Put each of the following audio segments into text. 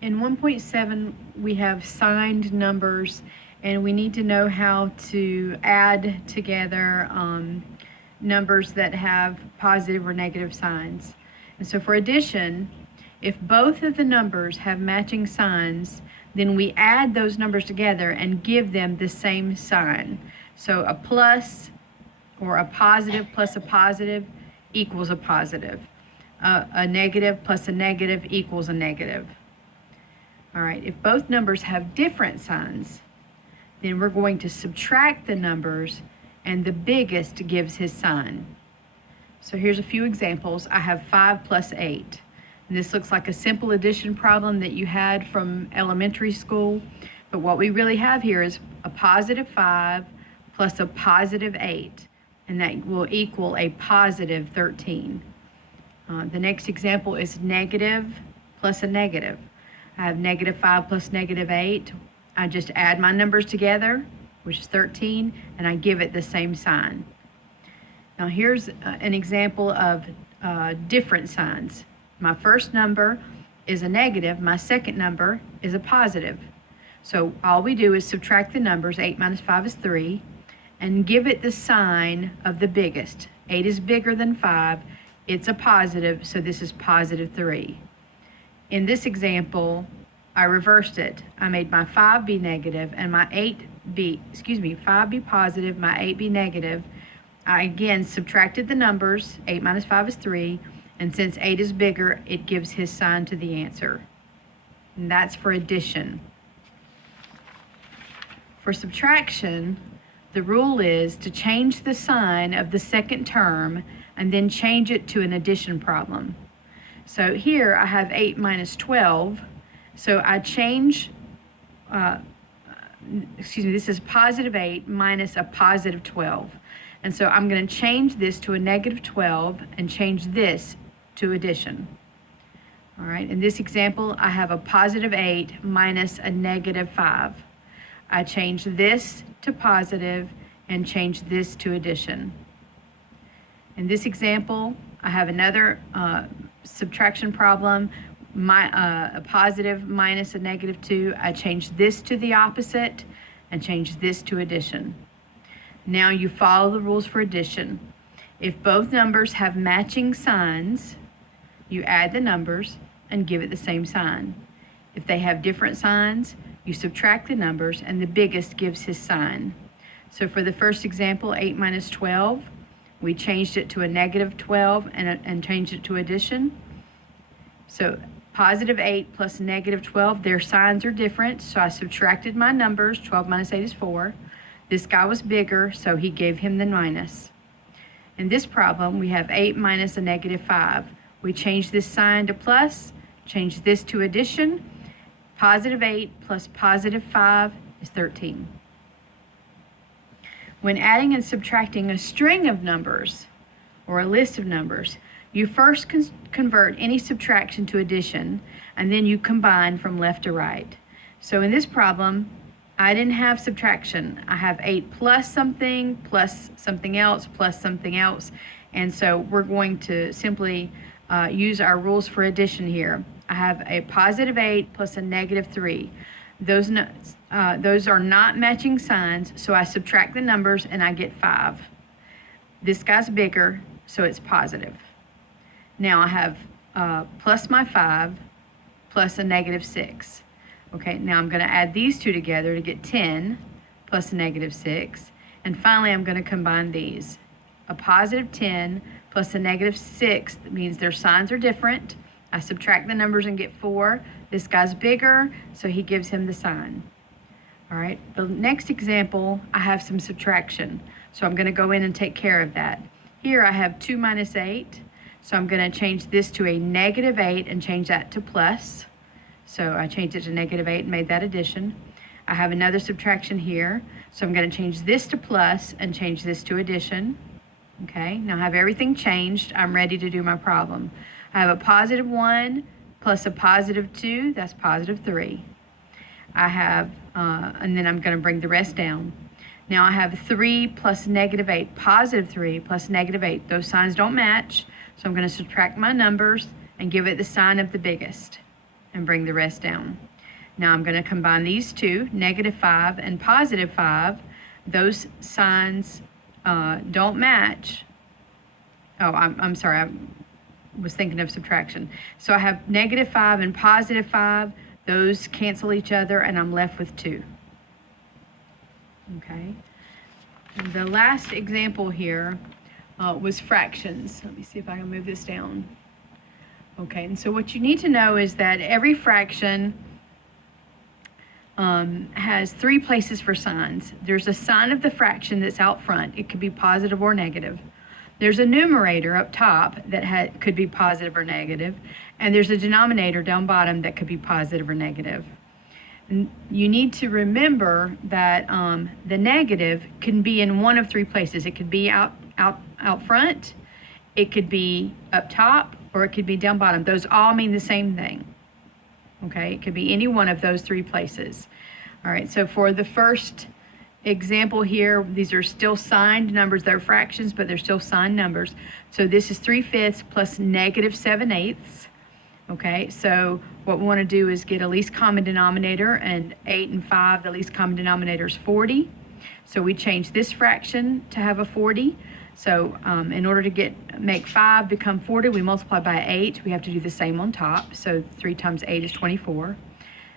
In 1.7, we have signed numbers, and we need to know how to add together numbers that have positive or negative signs. And so for addition, if both of the numbers have matching signs, then we add those numbers together and give them the same sign. So a plus or a positive plus a positive equals a positive. A negative plus a negative equals a negative. All right, if both numbers have different signs, then we're going to subtract the numbers, and the biggest gives his sign. So here's a few examples. I have 5 plus 8. And this looks like a simple addition problem that you had from elementary school. But what we really have here is a positive 5 plus a positive 8. And that will equal a positive 13. The next example is negative plus a negative. I have negative 5 plus negative 8. I just add my numbers together, which is 13, and I give it the same sign. Now here's an example of different signs. My first number is a negative. My second number is a positive. So all we do is subtract the numbers. 8 minus 5 is 3, and give it the sign of the biggest. 8 is bigger than 5. It's a positive, so this is positive 3. In this example, I reversed it. I made my 5 be negative and my 5 be positive, my 8 be negative. I again subtracted the numbers. 8 minus 5 is 3, and since 8 is bigger, it gives his sign to the answer. And that's for addition. For subtraction, the rule is to change the sign of the second term and then change it to an addition problem. So here I have 8 minus 12. So I change, this is positive 8 minus a positive 12. And so I'm going to change this to a negative 12 and change this to addition. All right, in this example, I have a positive 8 minus a negative 5. I change this to positive and change this to addition. In this example, I have another subtraction problem, a positive minus a negative 2. I change this to the opposite and change this to addition. Now you follow the rules for addition. If both numbers have matching signs, you add the numbers and give it the same sign. If they have different signs, you subtract the numbers and the biggest gives his sign. So for the first example, 8 minus 12, we changed it to a negative 12 and changed it to addition. So positive 8 plus negative 12, their signs are different, so I subtracted my numbers. 12 minus 8 is 4. This guy was bigger, so he gave him the minus. In this problem, we have 8 minus a negative 5. We change this sign to plus, change this to addition. Positive 8 plus positive 5 is 13. When adding and subtracting a string of numbers or a list of numbers, you first convert any subtraction to addition, and then you combine from left to right. So in this problem, I didn't have subtraction. I have 8 plus something else, plus something else. And so we're going to simply use our rules for addition here. I have a positive 8 plus a negative 3. Those are not matching signs, so I subtract the numbers and I get 5. This guy's bigger, so it's positive. Now I have plus my 5 plus a negative 6. Okay, now I'm going to add these two together to get 10 plus a negative 6. And finally, I'm going to combine these. A positive 10 plus a negative 6 that means their signs are different. I subtract the numbers and get 4. This guy's bigger, so he gives him the sign. All right, the next example, I have some subtraction. So I'm going to go in and take care of that. Here I have 2 minus 8. So I'm going to change this to a negative 8 and change that to plus. So I changed it to negative 8 and made that addition. I have another subtraction here. So I'm going to change this to plus and change this to addition. Okay, now I have everything changed. I'm ready to do my problem. I have a positive 1 plus a positive 2. That's positive 3. I have, and then I'm going to bring the rest down. Now I have 3 plus negative 8, positive 3 plus negative 8. Those signs don't match, so I'm going to subtract my numbers and give it the sign of the biggest. and bring the rest down. Now I'm going to combine these two, -5 and +5. Those signs don't match. Oh, I'm sorry, I was thinking of subtraction. So I have -5 and +5. Those cancel each other, and I'm left with 2. Okay. And the last example here was fractions. Let me see if I can move this down. Okay, and so what you need to know is that every fraction has 3 places for signs. There's a sign of the fraction that's out front. It could be positive or negative. There's a numerator up top that could be positive or negative, and there's a denominator down bottom that could be positive or negative. And you need to remember that the negative can be in one of 3 places. It could be out front, it could be up top, or it could be down bottom. Those all mean the same thing. Okay, it could be any one of those 3 places. All right, so for the first example here, these are still signed numbers. They're fractions, but they're still signed numbers. So this is 3/5 plus -7/8. Okay, so what we want to do is get a least common denominator, and 8 and 5, the least common denominator is 40. So we change this fraction to have a 40. So in order to make 5 become 40, we multiply by 8. We have to do the same on top. So 3 times 8 is 24.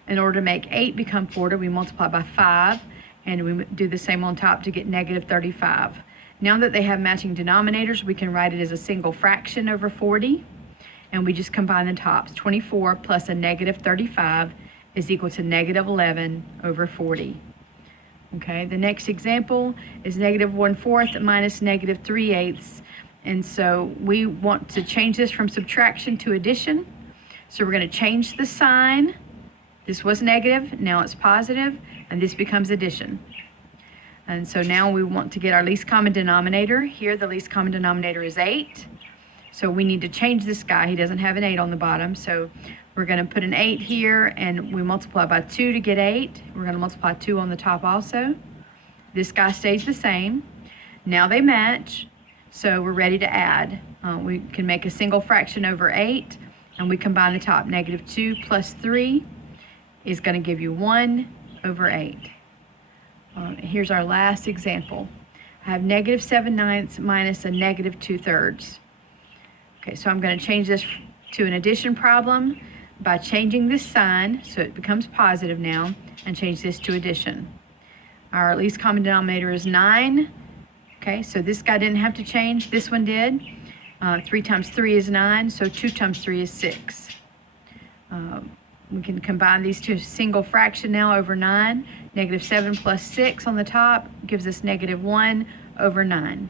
In order to make 8 become 40, we multiply by 5, and we do the same on top to get -35. Now that they have matching denominators, we can write it as a single fraction over 40, and we just combine the tops. 24 plus a -35 is equal to -11 over 40. Okay, the next example is -1/4 minus -3/8. And so we want to change this from subtraction to addition. So we're going to change the sign. This was negative, now it's positive, and this becomes addition. And so now we want to get our least common denominator. Here the least common denominator is 8. So we need to change this guy. He doesn't have an 8 on the bottom. So we're going to put an 8 here, and we multiply by 2 to get 8. We're going to multiply 2 on the top also. This guy stays the same. Now they match, so we're ready to add. We can make a single fraction over 8, and we combine the top. -2 plus 3 is going to give you 1 over 8. Here's our last example. I have -7/9 minus a -2/3. Okay, so I'm going to change this to an addition problem by changing this sign so it becomes positive now, and change this to addition. Our least common denominator is 9. Okay, so this guy didn't have to change. This one did. 3 times 3 is 9, so 2 times 3 is 6. We can combine these to a single fraction now over 9. -7 plus 6 on the top gives us -1 over 9.